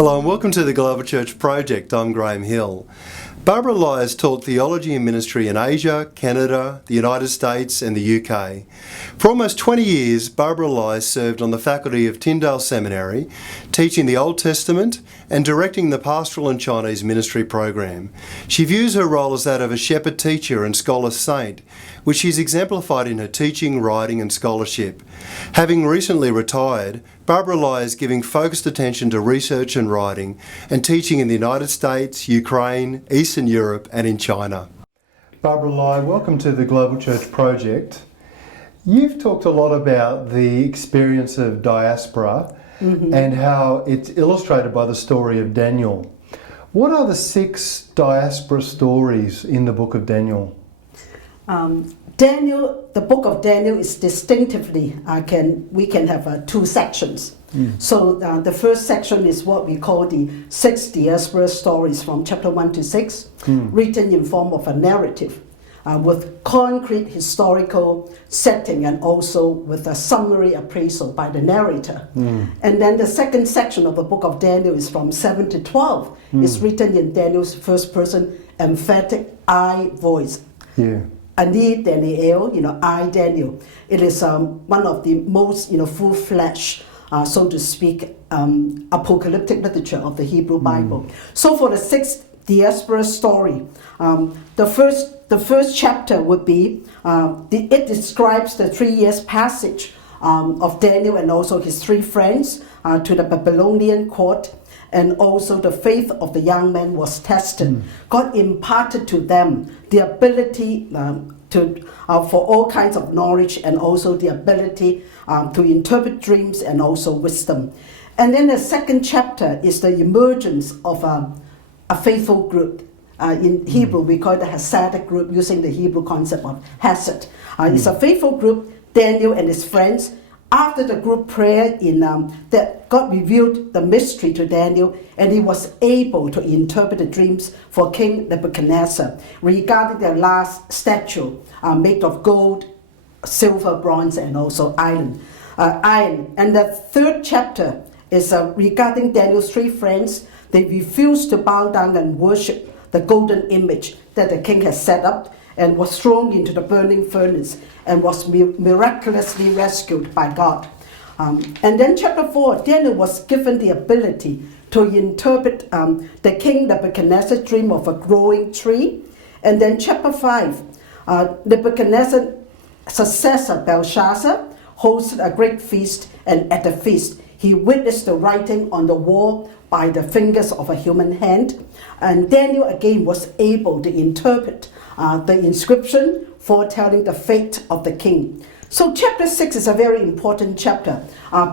Hello and welcome to the Global Church Project. I'm Graham Hill. Barbara Lai has taught theology and ministry in Asia, Canada, the United States and the UK. For almost 20 years, Barbara Lai served on the faculty of Tyndale Seminary, teaching the Old Testament and directing the Pastoral and Chinese Ministry program. She views her role as that of a shepherd teacher and scholar saint, which she's exemplified in her teaching, writing and scholarship. Having recently retired, Barbara Lai is giving focused attention to research and writing and teaching in the United States, Ukraine, Eastern Europe and in China. Barbara Lai, welcome to the Global Church Project. You've talked a lot about the experience of diaspora and how it's illustrated by the story of Daniel. What are the 6 diaspora stories in the book of Daniel? The book of Daniel is distinctively, we can have 2 sections. So the first section is what we call the 6 diaspora stories from chapter 1 to 6, written in form of a narrative with concrete historical setting and also with a summary appraisal by the narrator. And then the second section of the book of Daniel is from 7 to 12. It's written in Daniel's first person emphatic I voice. Ani Daniel, I Daniel. It is one of the most, full-fledged, so to speak, apocalyptic literature of the Hebrew Bible. So for the 6th diaspora story, the first chapter would be, it describes the 3 years passage of Daniel and also his 3 friends to the Babylonian court. And also the faith of the young men was tested. God imparted to them the ability for all kinds of knowledge and also the ability to interpret dreams and also wisdom. And then the second chapter is the emergence of a faithful group. In Hebrew, we call it the Hasidic group, using the Hebrew concept of Hasid. It's a faithful group, Daniel and his friends. After the group prayer, that God revealed the mystery to Daniel, and he was able to interpret the dreams for King Nebuchadnezzar regarding their last statue made of gold, silver, bronze, and also iron. And the third chapter is regarding Daniel's 3 friends. They refused to bow down and worship the golden image that the king has set up, and was thrown into the burning furnace and was miraculously rescued by God. And then chapter 4, Daniel was given the ability to interpret the king Nebuchadnezzar's dream of a growing tree. And then chapter 5, Nebuchadnezzar's successor Belshazzar hosted a great feast, and at the feast he witnessed the writing on the wall by the fingers of a human hand. And Daniel again was able to interpret the inscription foretelling the fate of the king. So chapter 6 is a very important chapter.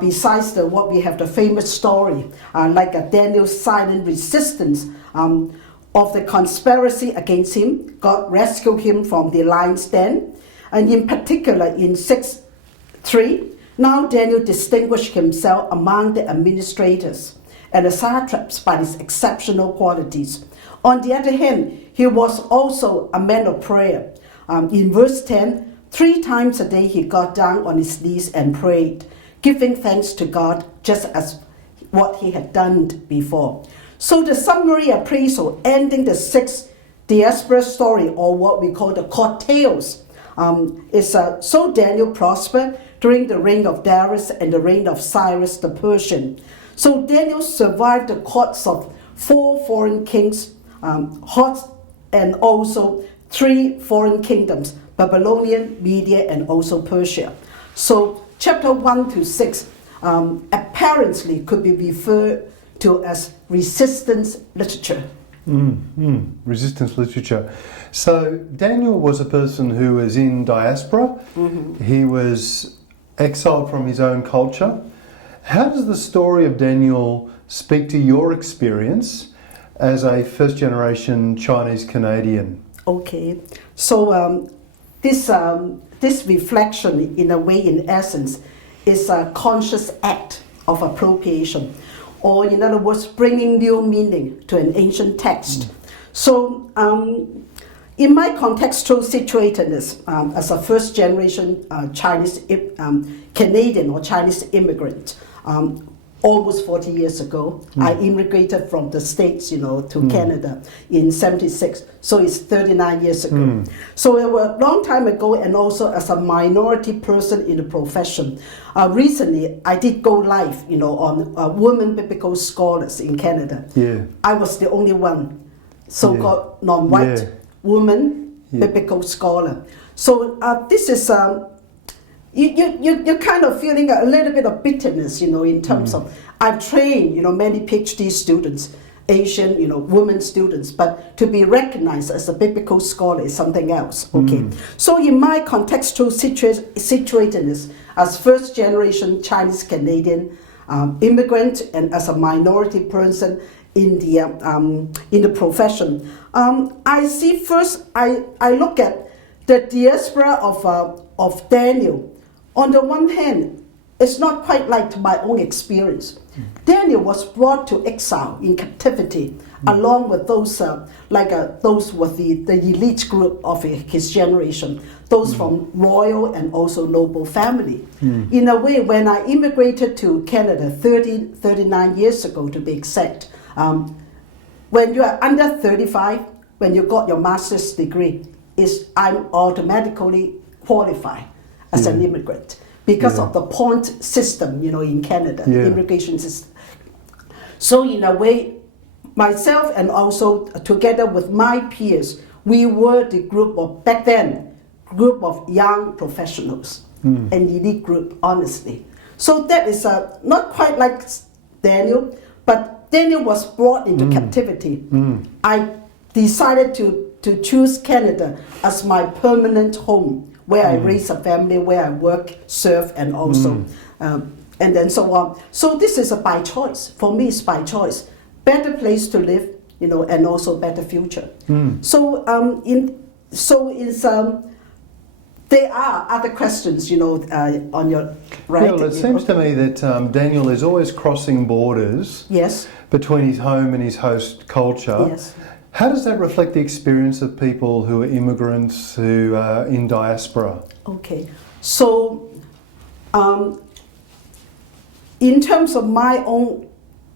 Besides what we have the famous story, like Daniel's silent resistance of the conspiracy against him. God rescued him from the lion's den. And in particular in 6:3, now Daniel distinguished himself among the administrators and the satraps by his exceptional qualities. On the other hand, he was also a man of prayer. In verse 10, 3 times a day he got down on his knees and prayed, giving thanks to God just as what he had done before. So the summary appraisal ending the 6th diaspora story, or what we call the court tales, is so Daniel prospered during the reign of Darius and the reign of Cyrus the Persian. So Daniel survived the courts of 4 foreign kings, and also 3 foreign kingdoms, Babylonian, Media, and also Persia. So chapter 1 to 6 apparently could be referred to as resistance literature. Resistance literature. So Daniel was a person who was in diaspora. He was exiled from his own culture. How does the story of Daniel speak to your experience as a first-generation Chinese Canadian? Okay, so this reflection, in a way, in essence, is a conscious act of appropriation, or in other words, bringing new meaning to an ancient text. So, in my contextual situatedness as a first-generation Chinese Canadian or Chinese immigrant, almost 40 years ago. I immigrated from the States, to Canada in 76. So it's 39 years ago. So it was a long time ago, and also as a minority person in the profession. Recently, I did go live, on women biblical scholars in Canada. Yeah. I was the only one, so-called non-white woman biblical scholar. So this is... You're kind of feeling a little bit of bitterness, in terms of, I've trained, many PhD students, Asian, women students, but to be recognized as a biblical scholar is something else, okay? So in my contextual situatedness as first generation Chinese Canadian immigrant and as a minority person in the profession, I see first, I look at the diaspora of Daniel. On the one hand, it's not quite like my own experience. Daniel was brought to exile in captivity, along with those those with the elite group of his generation, those from royal and also noble family. In a way, when I immigrated to Canada 39 years ago, to be exact, when you are under 35, when you got your master's degree, I'm automatically qualified as an immigrant because of the point system, in Canada, immigration system. So in a way, myself and also together with my peers, we were the group of young professionals, an elite group, honestly. So that is not quite like Daniel, but Daniel was brought into captivity. I decided to choose Canada as my permanent home, where I raise a family, where I work, serve, and also, and then so on. So this is by choice. For me, it's by choice. Better place to live, and also better future. So there are other questions, on your right. Yeah, well, it seems to me that Daniel is always crossing borders. Yes. Between his home and his host culture. Yes. How does that reflect the experience of people who are immigrants, who are in diaspora? Okay, so in terms of my own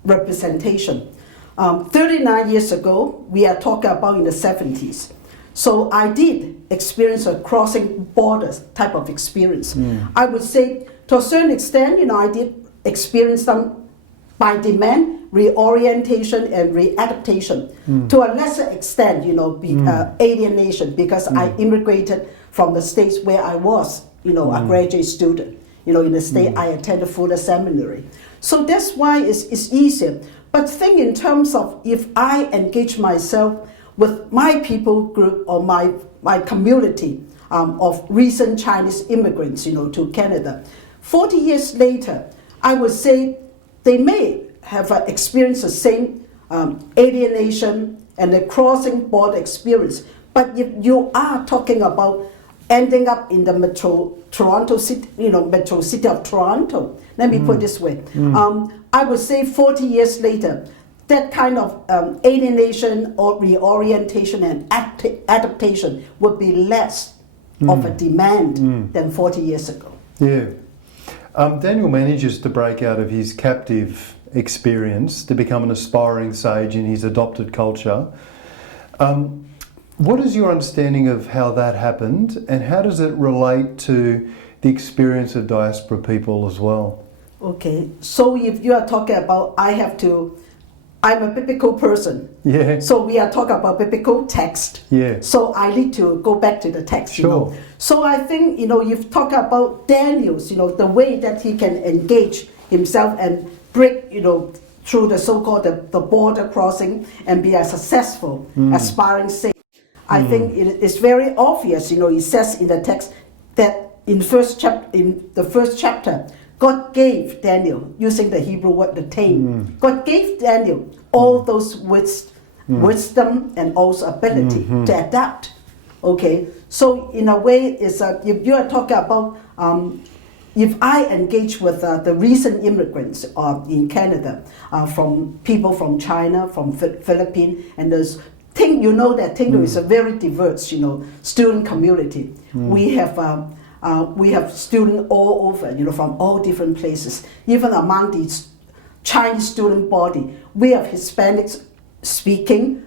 representation, 39 years ago, we are talking about in the 70s. So I did experience a crossing borders type of experience. I would say to a certain extent, I did experience some by demand, reorientation and readaptation. To a lesser extent, alienation, because I immigrated from the States where I was, a graduate student. In the States, I attended Fuller Seminary. So that's why it's easier. But think in terms of if I engage myself with my people group or my community of recent Chinese immigrants, to Canada, 40 years later, I would say they may have experienced the same alienation and the crossing border experience. But if you are talking about ending up in the metro city of Toronto, let me put it this way, I would say 40 years later, that kind of alienation or reorientation and adaptation would be less of a demand than 40 years ago. Yeah. Daniel manages to break out of his captive experience to become an aspiring sage in his adopted culture. What is your understanding of how that happened, and how does it relate to the experience of diaspora people as well? Okay, so if you are talking about, I'm a biblical person. Yeah. So we are talking about biblical text. Yeah. So I need to go back to the text. Sure. So I think, you've talked about Daniel's, the way that he can engage himself and break, through the so-called the border crossing and be a successful, aspiring sage. I think it's very obvious, it says in the text that in the first chapter, God gave Daniel, using the Hebrew word, the tame, God gave Daniel all those wisdom and also ability to adapt. Okay, so in a way, if you are talking about, if I engage with the recent immigrants in Canada, from people from China, from Philippines, and there's that Tyndale is a very diverse, student community. We have students all over, from all different places. Even among Chinese student body. We have Hispanics speaking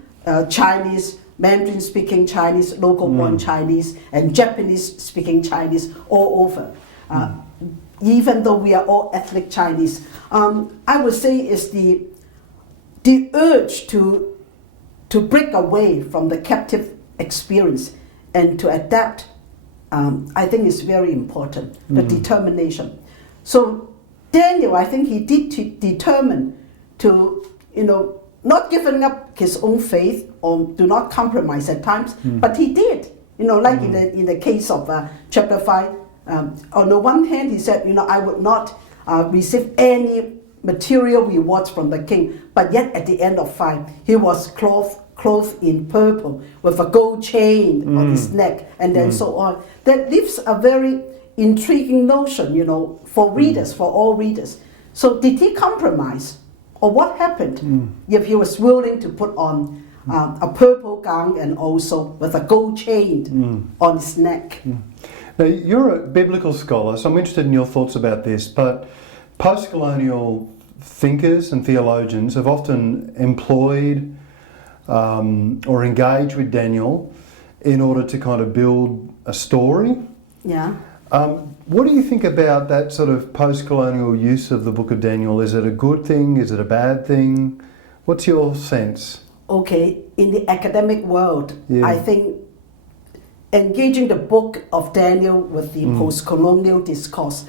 Chinese, Mandarin speaking Chinese, local born Chinese, and Japanese speaking Chinese all over. Even though we are all ethnic Chinese, I would say is the urge to break away from the captive experience and to adapt. I think is very important. The determination. So Daniel, I think he did determine to not giving up his own faith or do not compromise at times, but he did. Like in the case of chapter 5. On the one hand, he said, I would not receive any material rewards from the king, but yet at the end of 5, he was clothed in purple with a gold chain on his neck, and then so on. That leaves a very intriguing notion, for readers, for all readers. So did he compromise? Or what happened if he was willing to put on a purple gown and also with a gold chain on his neck? Now, you're a biblical scholar, so I'm interested in your thoughts about this, but postcolonial thinkers and theologians have often employed or engaged with Daniel in order to kind of build a story. Yeah. What do you think about that sort of post-colonial use of the Book of Daniel? Is it a good thing? Is it a bad thing? What's your sense? Okay, in the academic world, I think engaging the Book of Daniel with the post-colonial discourse,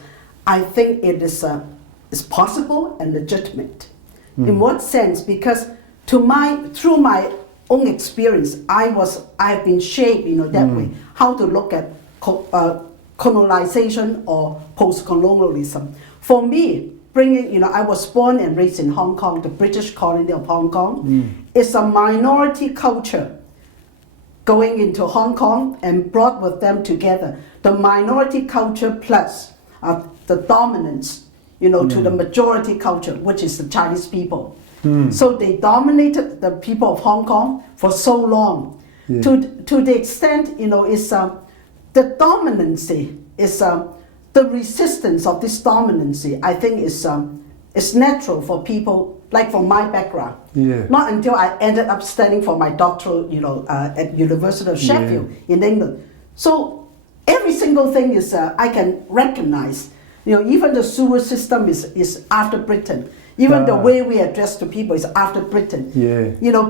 I think it is possible and legitimate. In what sense? Because through my own experience, I've been shaped, that way, how to look at colonization or post-colonialism. For me, I was born and raised in Hong Kong, the British colony of Hong Kong. It's a minority culture going into Hong Kong and brought with them together the minority culture plus the dominance, to the majority culture, which is the Chinese people. So they dominated the people of Hong Kong for so long, to the extent, it's the dominancy is the resistance of this dominancy. I think is natural for people like from my background. Not until I ended up studying for my doctoral, at University of Sheffield in England. So every single thing is I can recognize. Even the sewer system is after Britain. Even the way we address to people is after Britain.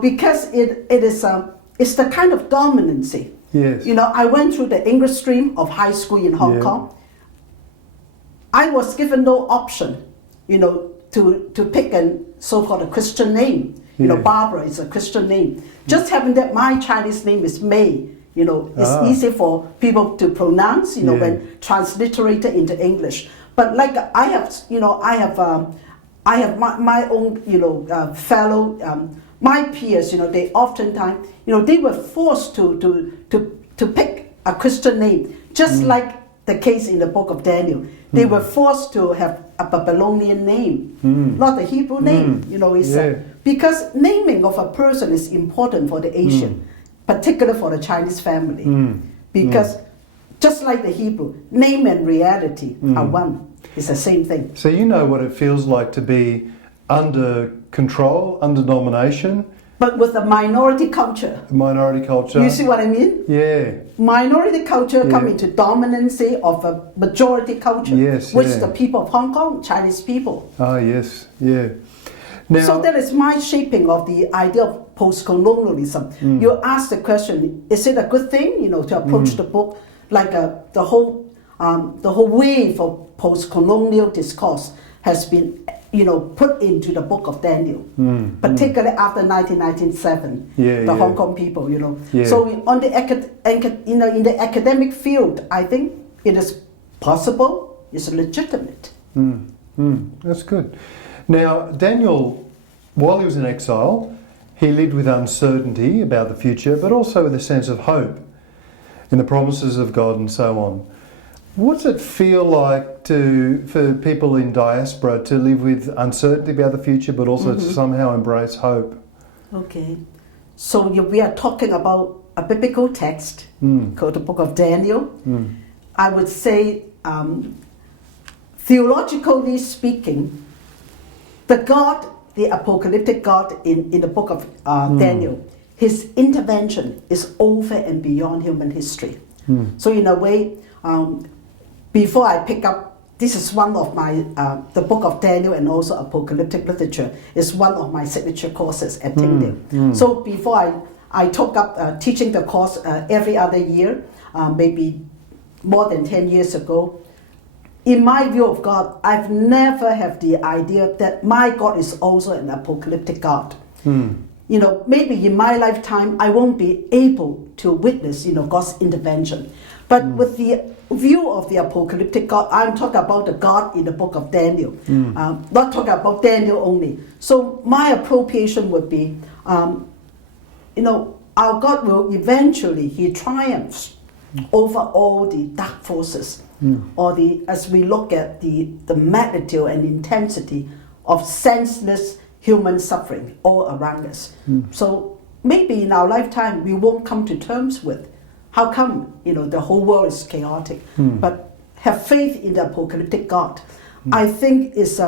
Because it is it's the kind of dominancy. I went through the English stream of high school in Hong Kong. I was given no option, to pick a so-called a Christian name. Barbara is a Christian name. Just having that my Chinese name is May, it's easy for people to pronounce, when transliterated into English. But like I have my own, fellow, my peers, they oftentimes, they were forced to pick a Christian name, just like the case in the Book of Daniel. They were forced to have a Babylonian name, not a Hebrew name. Because naming of a person is important for the Asian, particularly for the Chinese family. Because just like the Hebrew, name and reality are one. It's the same thing. So you know what it feels like to be under control, under domination. But with a minority culture. Minority culture. You see what I mean? Yeah. Minority culture come into dominancy of a majority culture, which the people of Hong Kong, Chinese people. Ah, yes, yeah. Now, so that is my shaping of the idea of post-colonialism. You ask the question, is it a good thing, to approach the book like the whole wave of post-colonial discourse has been, put into the Book of Daniel, particularly after 1997, Hong Kong people, So on in the academic field, I think it is possible, it's legitimate. That's good. Now, Daniel, while he was in exile, he lived with uncertainty about the future, but also with a sense of hope in the promises of God and so on. What's it feel like for people in diaspora to live with uncertainty about the future, but also to somehow embrace hope? Okay. So we are talking about a biblical text called the Book of Daniel. I would say, theologically speaking, The God, the apocalyptic God in the book of Daniel, his intervention is over and beyond human history. So in a way, before I pick up, this is one of my, the book of Daniel and also apocalyptic literature is one of my signature courses at Tyndale. So before I took up teaching the course every other year, maybe more than 10 years ago, in my view of God, I've never had the idea that my God is also an apocalyptic God. You know, maybe in my lifetime, I won't be able to witness, God's intervention. But with the view of the apocalyptic God, I'm talking about the God in the book of Daniel, not talking about Daniel only. So my appropriation would be, our God will eventually, he triumphs over all the dark forces, or as we look at the magnitude and intensity of senseless human suffering all around us. So maybe in our lifetime we won't come to terms with how come the whole world is chaotic, but have faith in the apocalyptic God. I think is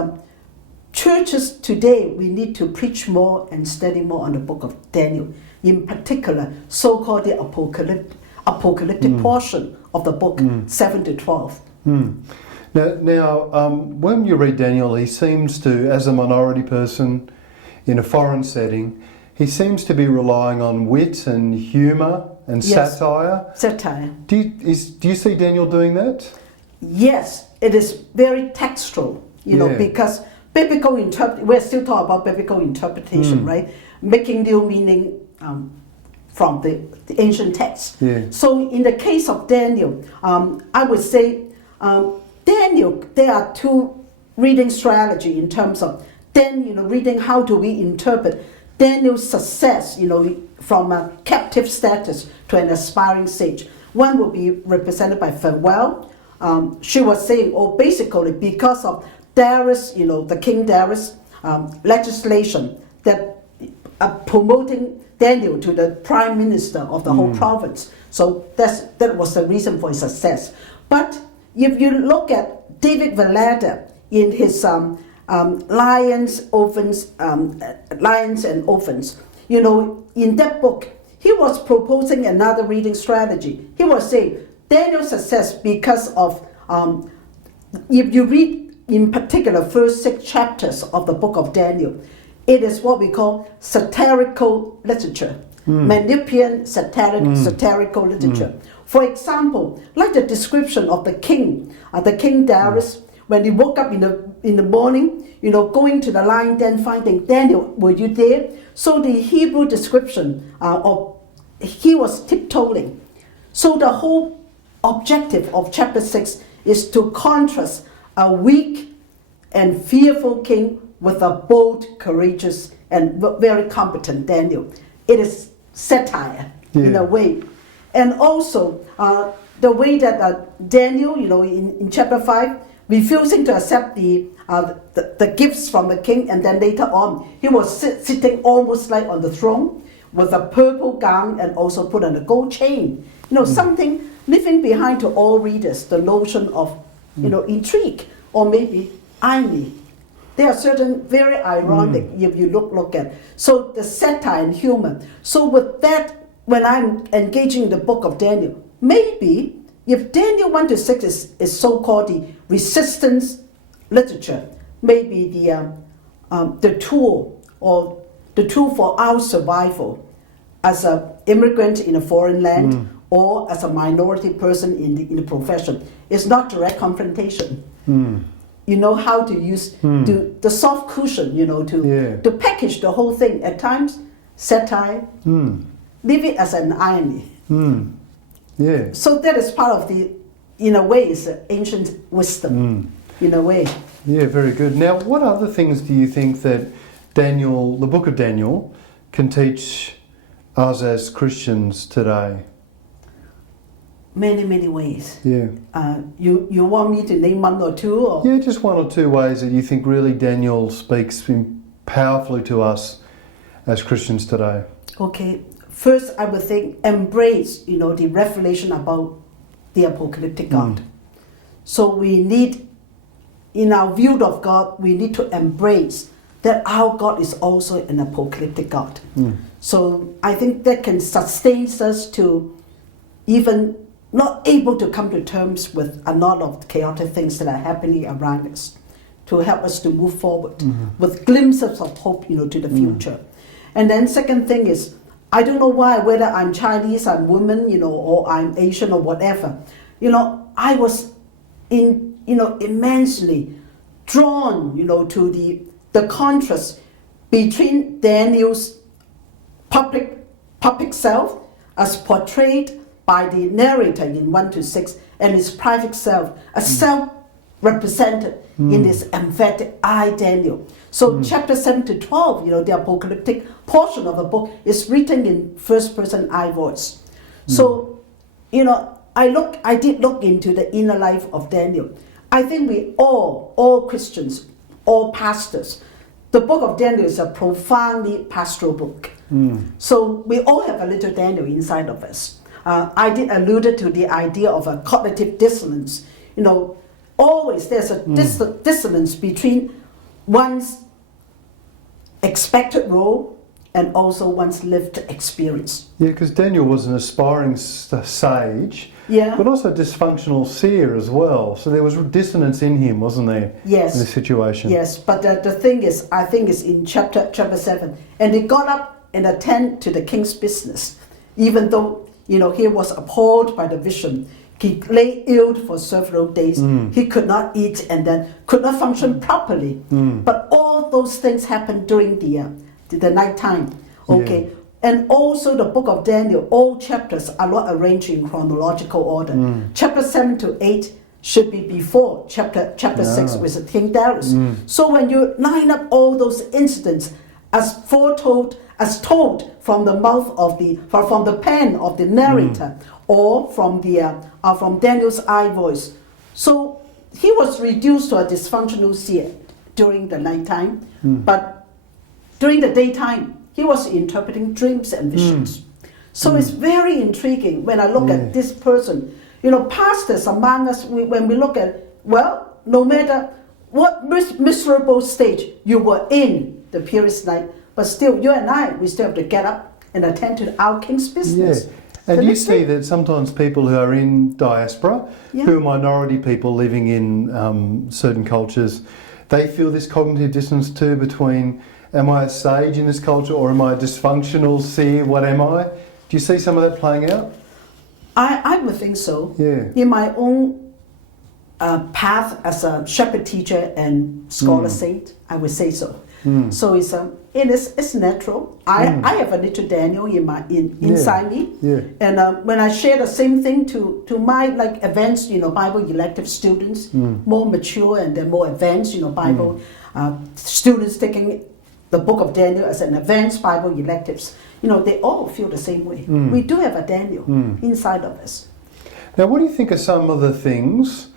churches today, we need to preach more and study more on the book of Daniel, in particular so-called the apocalyptic portion of the book 7 to 12. Now, when you read Daniel, he seems to, as a minority person in a foreign setting, he seems to be relying on wit and humour and satire. Satire. Do you see Daniel doing that? Yes, it is very textual, because biblical we're still talking about biblical interpretation, right? Making new meaning from the ancient text. So in the case of Daniel, I would say Daniel, there are two reading strategy in terms of then, reading how do we interpret Daniel's success, from a captive status to an aspiring sage. One will be represented by Farewell. She was saying, basically because of Darius, the King Darius legislation that promoting Daniel to the prime minister of the whole province. So that was the reason for his success. But if you look at David Valada in his Lions and Orphans, in that book, he was proposing another reading strategy. He was saying Daniel's success because of, if you read in particular first 6 chapters of the book of Daniel, it is what we call satirical literature, Manichaean satirical literature. For example, like the description of the king Darius, when he woke up in the morning, going to the lion den, finding Daniel, were you there? So the Hebrew description of he was tiptoeing. So the whole objective of chapter 6 is to contrast a weak and fearful king with a bold, courageous, and very competent Daniel. It is satire in a way. And also the way that Daniel, in chapter 5, refusing to accept the gifts from the king, and then later on, he was sitting almost like on the throne with a purple gown and also put on a gold chain. Something leaving behind to all readers the notion of, intrigue or maybe irony. There are certain very ironic if you look at. So the satire and humor. So with that, when I'm engaging in the book of Daniel, maybe if Daniel 1 to 6 is so-called the resistance literature, maybe the tool for our survival as an immigrant in a foreign land or as a minority person in the profession is not direct confrontation. How to use the soft cushion, to package the whole thing. At times, satire, leave it as an irony. So that is part of in a way, it's ancient wisdom, in a way. Yeah, very good. Now, what other things do you think that the book of Daniel, can teach us as Christians today? Many, many ways. Yeah. You want me to name one or two? Or? Yeah, just one or two ways that you think really Daniel speaks powerfully to us as Christians today. Okay. First, I would think embrace, the revelation about the apocalyptic God. So we need, in our view of God, we need to embrace that our God is also an apocalyptic God. So I think that can sustain us to even not able to come to terms with a lot of chaotic things that are happening around us, to help us to move forward with glimpses of hope, to the future. And then second thing is, I don't know why, whether I'm Chinese, I'm woman, or I'm Asian or whatever, I was immensely drawn, to the contrast between Daniel's public self as portrayed by the narrator in 1-6 and his private self as self-represented in this emphatic I, Daniel. So chapter 7-12, the apocalyptic portion of the book is written in first-person I voice. So, I did look into the inner life of Daniel. I think we all Christians, all pastors, the book of Daniel is a profoundly pastoral book. So we all have a little Daniel inside of us. I did allude to the idea of a cognitive dissonance. Always there's a dissonance between one's expected role and also one's lived experience. Yeah, because Daniel was an aspiring sage, but also a dysfunctional seer as well. So there was dissonance in him, wasn't there? Yes. In this situation. Yes, but the thing is, I think it's in chapter 7. And he got up and attended to the king's business, even though, he was appalled by the vision. He lay ill for several days. He could not eat and then could not function properly. But all those things happened during the night time. Okay. Yeah. And also the book of Daniel, all chapters are not arranged in chronological order. Chapter 7-8 should be before chapter 6 with King Darius. So when you line up all those incidents as foretold, as told from the mouth of from the pen of the narrator, or from Daniel's eye voice. So he was reduced to a dysfunctional seer during the nighttime, but during the daytime, he was interpreting dreams and visions. So it's very intriguing when I look at this person. Pastors among us, when we look at, no matter what miserable stage you were in the previous night, but still, you and I, we still have to get up and attend to our King's business. Yeah. And you see that sometimes people who are in diaspora, who are minority people living in certain cultures, they feel this cognitive dissonance too between, am I a sage in this culture or am I a dysfunctional seer? What am I? Do you see some of that playing out? I would think so. Yeah. In my own path as a shepherd teacher and scholar saint, I would say so. So it's natural. I have a little Daniel inside me, and when I share the same thing to my advanced Bible elective students, more mature and then more advanced Bible students taking the book of Daniel as an advanced Bible electives, they all feel the same way. We do have a Daniel inside of us. Now, what do you think are some of the things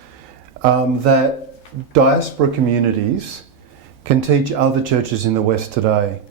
that diaspora communities can teach other churches in the West today?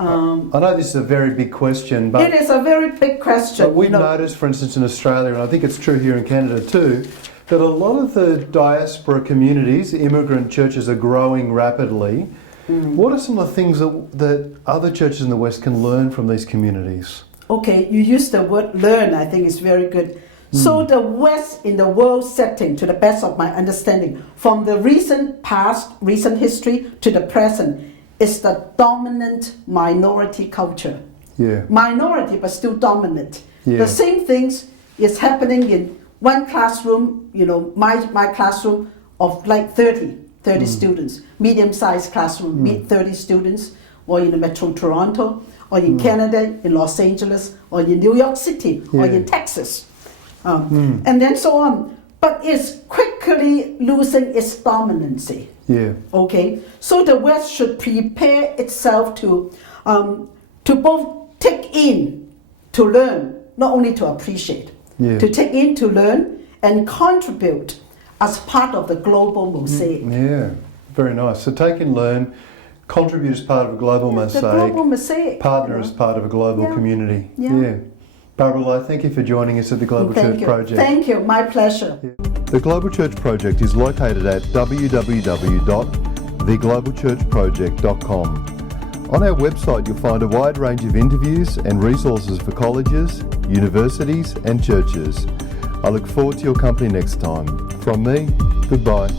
I know this is a very big question, but it is a very big question. But we've noticed, for instance, in Australia, and I think it's true here in Canada too, that a lot of the diaspora communities, immigrant churches, are growing rapidly. What are some of the things that other churches in the West can learn from these communities? Okay, you use the word learn, I think is very good. So the West in the world setting, to the best of my understanding, from the recent past, recent history to the present, is the dominant minority culture. Yeah. Minority, but still dominant. Yeah. The same things is happening in one classroom, my classroom of 30 students, medium-sized classroom, 30 students, or in the Metro Toronto, or in Canada, in Los Angeles, or in New York City, or in Texas. And then so on. But it's quickly losing its dominancy. Yeah. Okay. So the West should prepare itself to both take in, to learn, not only to appreciate, to take in, to learn, and contribute as part of the global mosaic. Yeah. Very nice. So take and learn, contribute as part of a global mosaic. The global mosaic. Partner as part of a global community. Yeah. Barbara Lai, thank you for joining us at the Global Church Project. Thank you, my pleasure. The Global Church Project is located at www.global.org.au. theglobalchurchproject.com. On our website you'll find a wide range of interviews and resources for colleges, universities and churches. I look forward to your company next time. From me, goodbye.